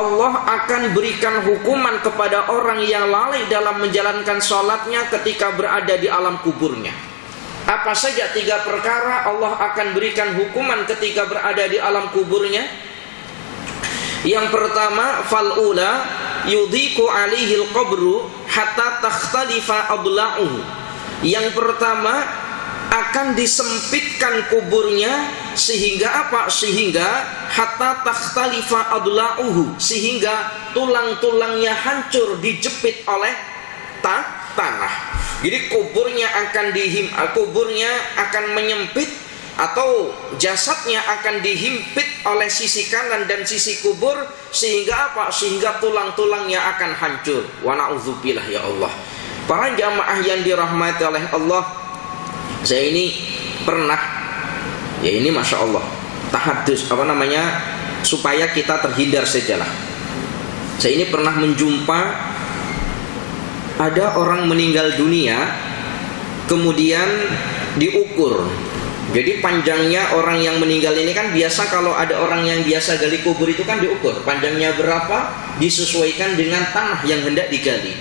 Allah akan berikan hukuman kepada orang yang lalai dalam menjalankan sholatnya ketika berada di alam kuburnya. Apa saja 3 perkara Allah akan berikan hukuman ketika berada di alam kuburnya? Yang pertama, fal'ula yudhiku alihil qabru hatta takhtalifa adla'uhu. Yang pertama, akan disempitkan kuburnya sehingga apa? Sehingga hatta takhtalifa adla'uhu, sehingga tulang-tulangnya hancur dijepit oleh tanah. Jadi kuburnya akan menyempit, atau jasadnya akan dihimpit oleh sisi kanan dan sisi kubur, sehingga apa? Sehingga tulang-tulangnya akan hancur. Wa na'udzubillah ya Allah. Para jamaah yang dirahmati oleh Allah, saya ini pernah, ya ini masya Allah, tahadus supaya kita terhindar sajalah. Saya ini pernah menjumpa ada orang meninggal dunia, kemudian diukur. Jadi panjangnya orang yang meninggal ini kan biasa, kalau ada orang yang biasa gali kubur itu kan diukur panjangnya berapa, disesuaikan dengan tanah yang hendak digali.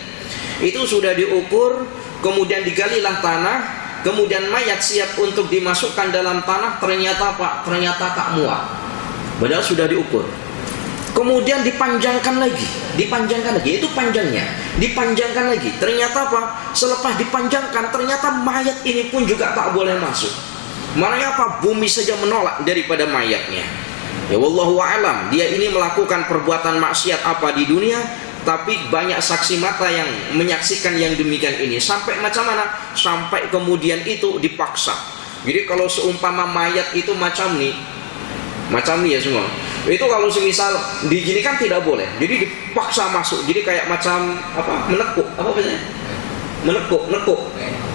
Itu sudah diukur, kemudian digalilah tanah, kemudian mayat siap untuk dimasukkan dalam tanah, ternyata tak muat. Padahal sudah diukur. Kemudian dipanjangkan lagi, itu panjangnya, dipanjangkan lagi. Ternyata selepas dipanjangkan, ternyata mayat ini pun juga tak boleh masuk. Maknanya bumi saja menolak daripada mayatnya. Ya wallahu a'lam, dia ini melakukan perbuatan maksiat apa di dunia, tapi banyak saksi mata yang menyaksikan yang demikian ini. Sampai macam mana? Sampai kemudian itu dipaksa. Jadi kalau seumpama mayat itu macam nih ya semua. Itu kalau semisal digini kan tidak boleh. Jadi dipaksa masuk. Jadi kayak macam menekuk. Apa biasanya? Menekuk.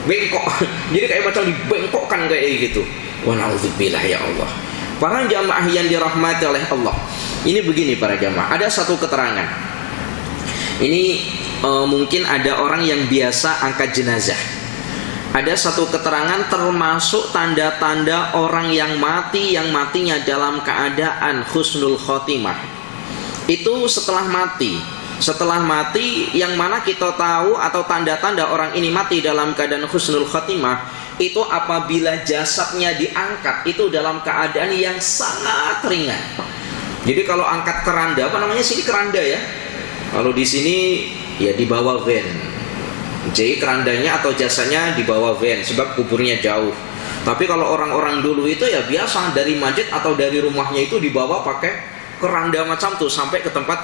Bengkok. Jadi kayak macam dibengkokkan kayak gitu. Wa na'udzubillah ya Allah. Para jamaah yang dirahmati oleh Allah. Ini begini para jamaah. Ada satu keterangan. Ini mungkin ada orang yang biasa angkat jenazah. Ada satu keterangan termasuk tanda-tanda orang yang mati, yang matinya dalam keadaan husnul khotimah. Itu setelah mati. Setelah mati, yang mana kita tahu atau tanda-tanda orang ini mati dalam keadaan husnul khotimah, itu apabila jasadnya diangkat itu dalam keadaan yang sangat ringan. Jadi kalau angkat keranda, sini keranda ya. Kalau di sini ya dibawa van. Jadi kerandanya atau jasanya dibawa van, sebab kuburnya jauh. Tapi kalau orang-orang dulu itu ya biasa dari masjid atau dari rumahnya itu dibawa pakai keranda macam tuh sampai ke tempat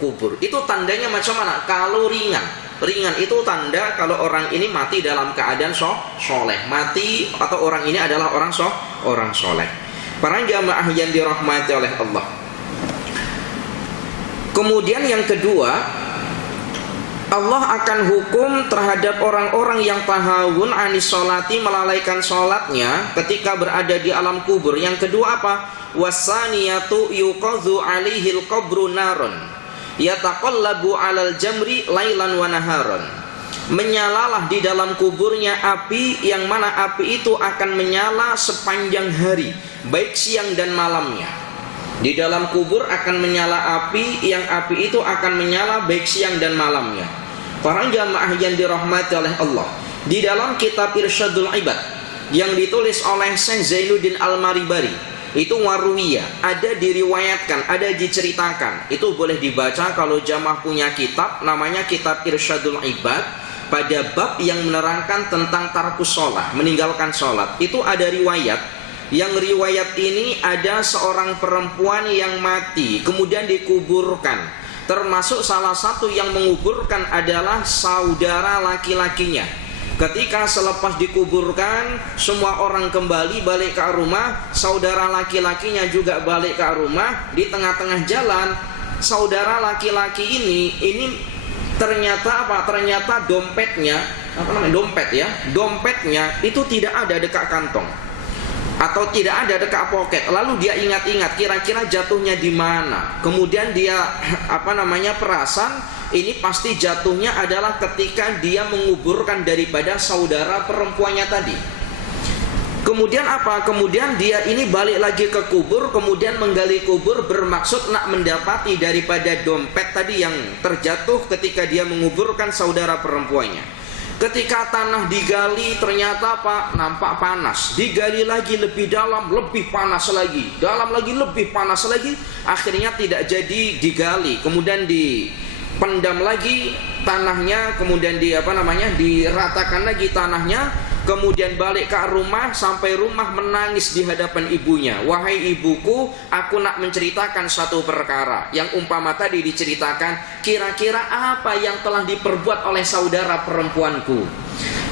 kubur. Itu tandanya macam mana? Kalau ringan itu tanda kalau orang ini mati dalam keadaan soleh. Mati atau orang ini adalah orang soleh. Para jamaah yang dirahmati oleh Allah. Kemudian yang kedua, Allah akan hukum terhadap orang-orang yang tahawun anis sholati, melalaikan sholatnya ketika berada di alam kubur. Yang kedua apa? Wasaniyatu yuqadhu alihil qabru naron yataqallabu alal jamri lailan wa naharon. Menyalalah di dalam kuburnya api, yang mana api itu akan menyala sepanjang hari, baik siang dan malamnya. Di dalam kubur akan menyala api, yang api itu akan menyala baik siang dan malamnya. Para jamaah yang dirahmati oleh Allah, di dalam kitab Irsyadul Ibad yang ditulis oleh Syekh Zainuddin Al-Maribari, itu warwiyah, ada diriwayatkan, ada diceritakan. Itu boleh dibaca kalau jamaah punya kitab, namanya kitab Irsyadul Ibad, pada bab yang menerangkan tentang tarkus sholat, meninggalkan sholat. Itu ada riwayat, yang riwayat ini ada seorang perempuan yang mati kemudian dikuburkan. Termasuk salah satu yang menguburkan adalah saudara laki-lakinya. Ketika selepas dikuburkan, semua orang kembali balik ke rumah, saudara laki-lakinya juga balik ke rumah. Di tengah-tengah jalan, saudara laki-laki ini ternyata Ternyata dompetnya, dompetnya itu tidak ada dekat kantong atau tidak ada dekat poket. Lalu dia ingat-ingat kira-kira jatuhnya di mana. Kemudian dia perasan ini pasti jatuhnya adalah ketika dia menguburkan daripada saudara perempuannya tadi. Kemudian apa? Kemudian dia ini balik lagi ke kubur, kemudian menggali kubur bermaksud nak mendapati daripada dompet tadi yang terjatuh ketika dia menguburkan saudara perempuannya. Ketika tanah digali ternyata apa? Nampak panas. Digali lagi lebih dalam, lebih panas lagi. Dalam lagi, lebih panas lagi. Akhirnya tidak jadi digali. Kemudian dipendam lagi tanahnya, kemudian diratakan lagi tanahnya. Kemudian balik ke rumah, sampai rumah menangis di hadapan ibunya. Wahai ibuku, aku nak menceritakan satu perkara. Yang umpama tadi diceritakan, kira-kira apa yang telah diperbuat oleh saudara perempuanku.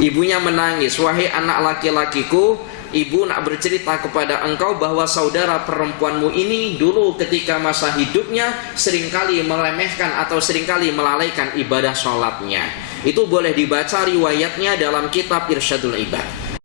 Ibunya menangis, wahai anak laki-lakiku, ibu nak bercerita kepada engkau bahwa saudara perempuanmu ini dulu ketika masa hidupnya seringkali meremehkan atau seringkali melalaikan ibadah sholatnya. Itu boleh dibaca riwayatnya dalam kitab Irsyadul Ibad.